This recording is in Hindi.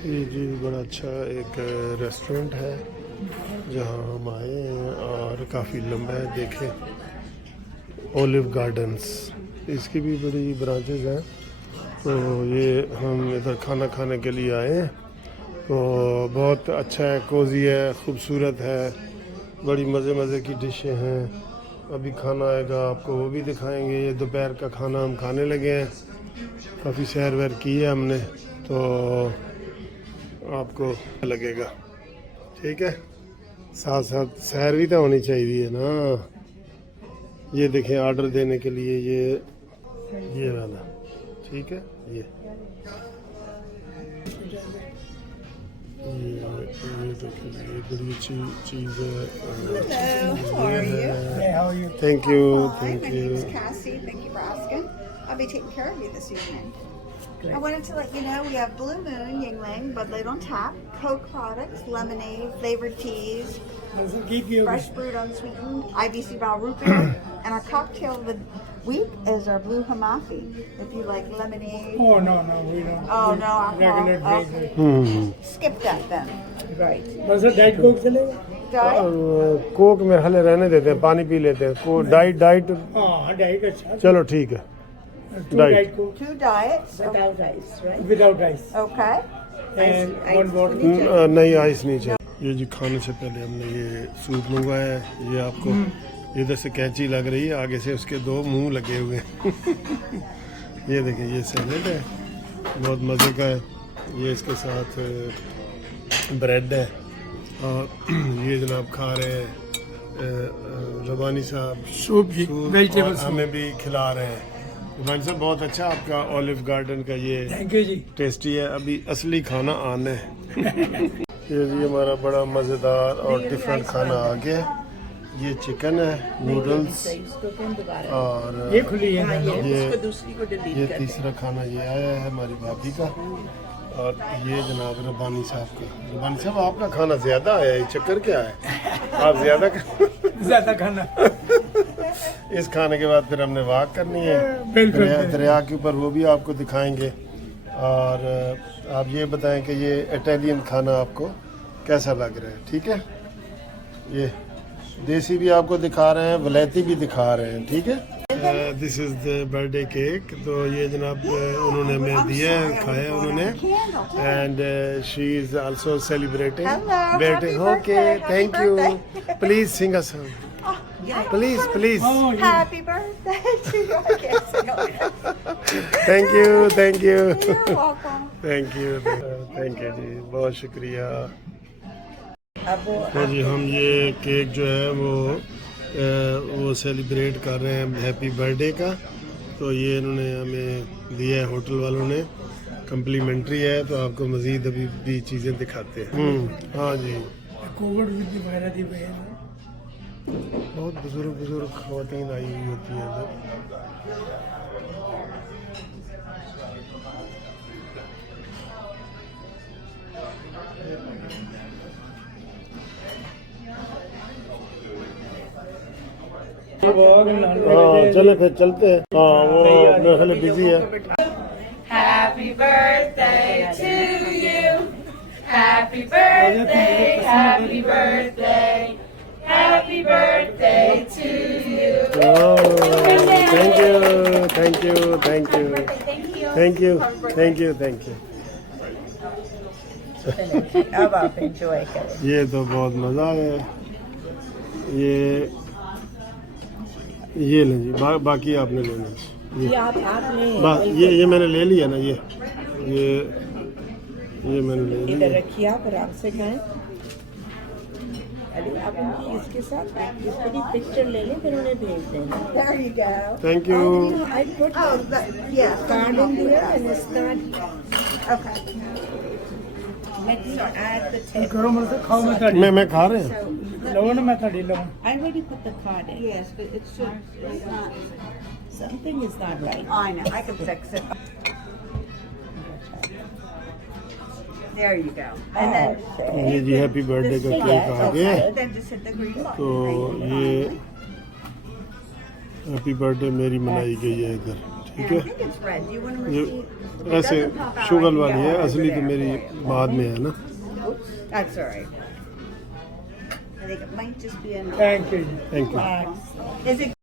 ये जी बड़ा अच्छा एक रेस्टोरेंट है जहाँ हम आए हैं और काफ़ी लंबा है। देखें ओलिव गार्डन्स, इसकी भी बड़ी ब्रांचेस हैं। तो ये हम इधर खाना खाने के लिए आए हैं। तो बहुत अच्छा है, कोज़ी है, खूबसूरत है, बड़ी मज़े मज़े की डिशें हैं। अभी खाना आएगा, आपको वो भी दिखाएंगे। ये दोपहर का खाना हम खाने लगे हैं, काफ़ी सैर वैर की है हमने, तो आपको लगेगा। ठीक है, साथ साथ सैर भी तो होनी चाहिए ना। ये देखें ऑर्डर देने के लिए ये वाला, ठीक है। ये देखिए बड़ी अच्छी चीज़ है। Thank you, thank you. I'll be taking care of you this evening. I wanted to let you know we have Blue Moon, Yingling, Bud Light on tap, Coke products, lemonade, flavored teas, fresh brewed unsweetened, IBC Val root beer, and our cocktail of the week is our Blue Hamafi. If you like lemonade. Oh no, we don't. Oh no, alcohol. Regular drink. Skip that then. Right. बस डाइट कोक चलेगा। Diet? कोक में हले रहने देते हैं, पानी पी लेते हैं। को डाइट हाँ डाइट अच्छा। चलो ठीक है। Diet Coke 2 diets. Without ice, right? Without rice Okay. And one water. नहीं आइस नहीं चाहिए। ये जी खाने से पहले हमने ये सूप मंगवाया है। ये आपको इधर से कैंची लग रही है, आगे से उसके 2 मुंह लगे हुए हैं। ये देखें, ये सैलेड है, बहुत मज़े का है। ये इसके साथ ब्रेड है और ये जनाब खा रहे हैं रबानी साहब सूप जी, वेजिटेबल और हमें भी खिला रहे हैं। रबानी साहब बहुत अच्छा आपका ओलिव गार्डन का ये थैंक यू जी। टेस्टी है। अभी असली खाना आना है। ये जी हमारा बड़ा मज़ेदार और डिफरेंट खाना आ गया है। ये चिकन है, नूडल्स और ये खुली है। ये तीसरा खाना ये आया है हमारी भाभी का, और ये जनाब रबानी साहब का। रबानी साहब आपका खाना ज़्यादा आया है, चक्कर क्या है? आप ज़्यादा खाना। इस खाने के बाद फिर हमने वॉक करनी है दरिया के ऊपर, वो भी आपको दिखाएंगे। और आप ये बताएं कि ये इटालियन खाना आपको कैसा लग रहा है। ठीक है, ये देसी भी आपको दिखा रहे हैं, वलैती भी दिखा रहे हैं। ठीक है, this is the birthday cake. तो ये जनाब उन्होंने हमें दिया है, खाया उन्होंने, and she is also celebrating birthday. Okay, thank you. Please sing a song, please please. Happy birthday to you. I can't sing it. Thank you, thank you, You're welcome. Thank you जी, बहुत शुक्रिया। तो जी हम ये केक जो है वो सेलिब्रेट कर रहे हैं हैप्पी बर्थडे का। तो ये इन्होंने हमें दिया है, होटल वालों ने, कम्प्लीमेंट्री है। तो आपको मज़ीद अभी भी चीज़ें दिखाते हैं। हाँ जी, कोविड विद वगैरह दी हुई है। बहुत बुजुर्ग ख़वातीन आई हुई होती हैं इधर। हाँ चले फिर चलते हैं। हाँ वो मेरे ख्याल बिजी है। Happy birthday to you. Happy birthday, happy birthday, happy birthday to you. Thank you, thank you, thank you, thank you, thank you, thank you. अब आप एंजॉय करें। ये तो बहुत मज़ा आया। ये लें जी, बाकी आपने लेना। ये आप लें। ये मैंने ले लिया ना। ये मैंने ले लिया। इधर रखिए, आप आराम से खाएं। अरे आप इनकी इसके साथ इसकी पिक्चर ले लें, फिर उन्हें भेज देना। There you go. Thank you. I put Yeah. card in there and it's not. Okay. Let me add the tip. करो मतलब खाओ मैं ताड़ी। मैं खा रहे हैं। लो ना मैं ताड़ी लो। I already put the card in. Yes, but it should. It's not. Something is not right. I know. I can fix it. There you go. And then. ये जी हैप्पी बर्थडे का केक आ गया। Then just hit the green button. तो ये हैप्पी बर्थडे मेरी मनाई गई है इधर। ठीक I है think it's red. Do you want to ये receipt? If it ऐसे doesn't pop out, sugar I can वाली get है, one असली over तो there. मेरी बाद में है ना. Oops, that's all right. I think it might just be in. Thank you thank you. Is it